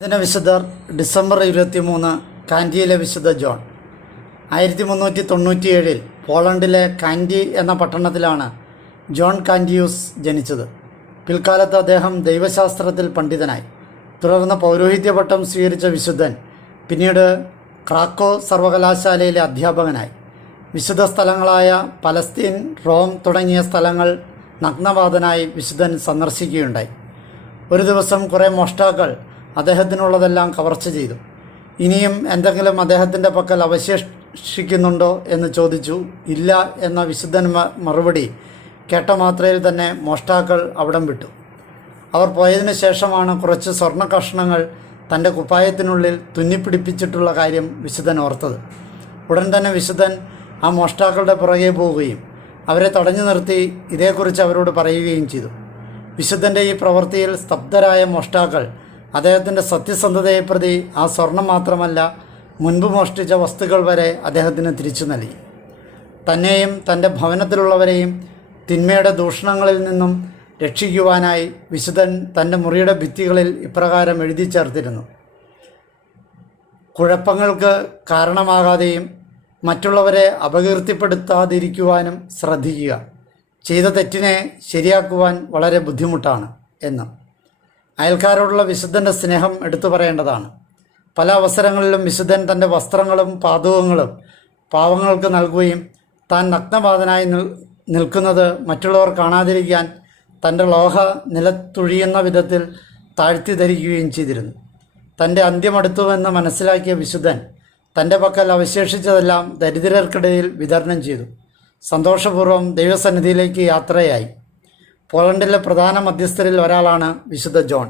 ഇതിന് വിശുദ്ധർ ഡിസംബർ 23 കാൻഡിയിലെ വിശുദ്ധ ജോൺ. 1397 പോളണ്ടിലെ കാൻഡി എന്ന പട്ടണത്തിലാണ് ജോൺ കാൻഡിയൂസ് ജനിച്ചത്. പിൽക്കാലത്ത് അദ്ദേഹം ദൈവശാസ്ത്രത്തിൽ പണ്ഡിതനായി. തുടർന്ന് പൗരോഹിത്യ പട്ടം സ്വീകരിച്ച വിശുദ്ധൻ പിന്നീട് ക്രാക്കോ സർവകലാശാലയിലെ അധ്യാപകനായി. വിശുദ്ധ സ്ഥലങ്ങളായ പലസ്തീൻ, റോം തുടങ്ങിയ സ്ഥലങ്ങൾ നഗ്നപാതനായി വിശുദ്ധൻ സന്ദർശിക്കുകയുണ്ടായി. ഒരു ദിവസം കുറേ മോഷ്ടാക്കൾ അദ്ദേഹത്തിനുള്ളതെല്ലാം കവർച്ച ചെയ്തു. ഇനിയും എന്തെങ്കിലും അദ്ദേഹത്തിൻ്റെ പക്കൽ അവശേഷിക്കുന്നുണ്ടോ എന്ന് ചോദിച്ചു. ഇല്ല എന്ന വിശുദ്ധൻ മറുപടി കേട്ട മാത്രയിൽ തന്നെ മോഷ്ടാക്കൾ അവിടം വിട്ടു. അവർ പോയതിനു ശേഷമാണ് കുറച്ച് സ്വർണ്ണ കഷ്ണങ്ങൾ തൻ്റെ കുപ്പായത്തിനുള്ളിൽ തുന്നിപ്പിടിപ്പിച്ചിട്ടുള്ള കാര്യം വിശുദ്ധൻ ഓർത്തത്. ഉടൻ തന്നെ വിശുദ്ധൻ ആ മോഷ്ടാക്കളുടെ പുറകെ പോവുകയും അവരെ തടഞ്ഞു നിർത്തി ഇതേക്കുറിച്ച് അവരോട് പറയുകയും ചെയ്തു. വിശുദ്ധൻ്റെ ഈ പ്രവൃത്തിയിൽ സ്തബ്ധരായ മോഷ്ടാക്കൾ അദ്ദേഹത്തിൻ്റെ സത്യസന്ധതയെ പ്രതി ആ സ്വർണം മാത്രമല്ല, മുൻപ് മോഷ്ടിച്ച വസ്തുക്കൾ വരെ അദ്ദേഹത്തിന് തിരിച്ചു നൽകി. തന്നെയും തൻ്റെ ഭവനത്തിലുള്ളവരെയും തിന്മയുടെ ദൂഷണങ്ങളിൽ നിന്നും രക്ഷിക്കുവാനായി വിശുദ്ധൻ തൻ്റെ മുറിയുടെ ഭിത്തികളിൽ ഇപ്രകാരം എഴുതി ചേർത്തിരുന്നു: കുഴപ്പങ്ങൾക്ക് കാരണമാകാതെയും മറ്റുള്ളവരെ അപകീർത്തിപ്പെടുത്താതിരിക്കുവാനും ശ്രദ്ധിക്കുക. ചെയ്ത തെറ്റിനെ ശരിയാക്കുവാൻ വളരെ ബുദ്ധിമുട്ടാണ് എന്ന്. അയൽക്കാരോടുള്ള വിശുദ്ധൻ്റെ സ്നേഹം എടുത്തു പറയേണ്ടതാണ്. പല അവസരങ്ങളിലും വിശുദ്ധൻ തൻ്റെ വസ്ത്രങ്ങളും പാദുകങ്ങളും പാവങ്ങൾക്ക് നൽകുകയും താൻ നഗ്നപാതനായി നിൽക്കുന്നത് മറ്റുള്ളവർ കാണാതിരിക്കാൻ തൻ്റെ ലോഹ നിലത്തൊഴിയുന്ന വിധത്തിൽ താഴ്ത്തി ധരിക്കുകയും ചെയ്തിരുന്നു. തൻ്റെ അന്ത്യമടുത്തുവെന്ന് മനസ്സിലാക്കിയ വിശുദ്ധൻ തൻ്റെ പക്കൽ അവശേഷിച്ചതെല്ലാം ദരിദ്രർക്കിടയിൽ വിതരണം ചെയ്തു. സന്തോഷപൂർവ്വം ദൈവസന്നിധിയിലേക്ക് യാത്രയായി. പോളണ്ടിലെ പ്രധാന മധ്യസ്ഥരിൽ ഒരാളാണ് വിശുദ്ധ ജോൺ.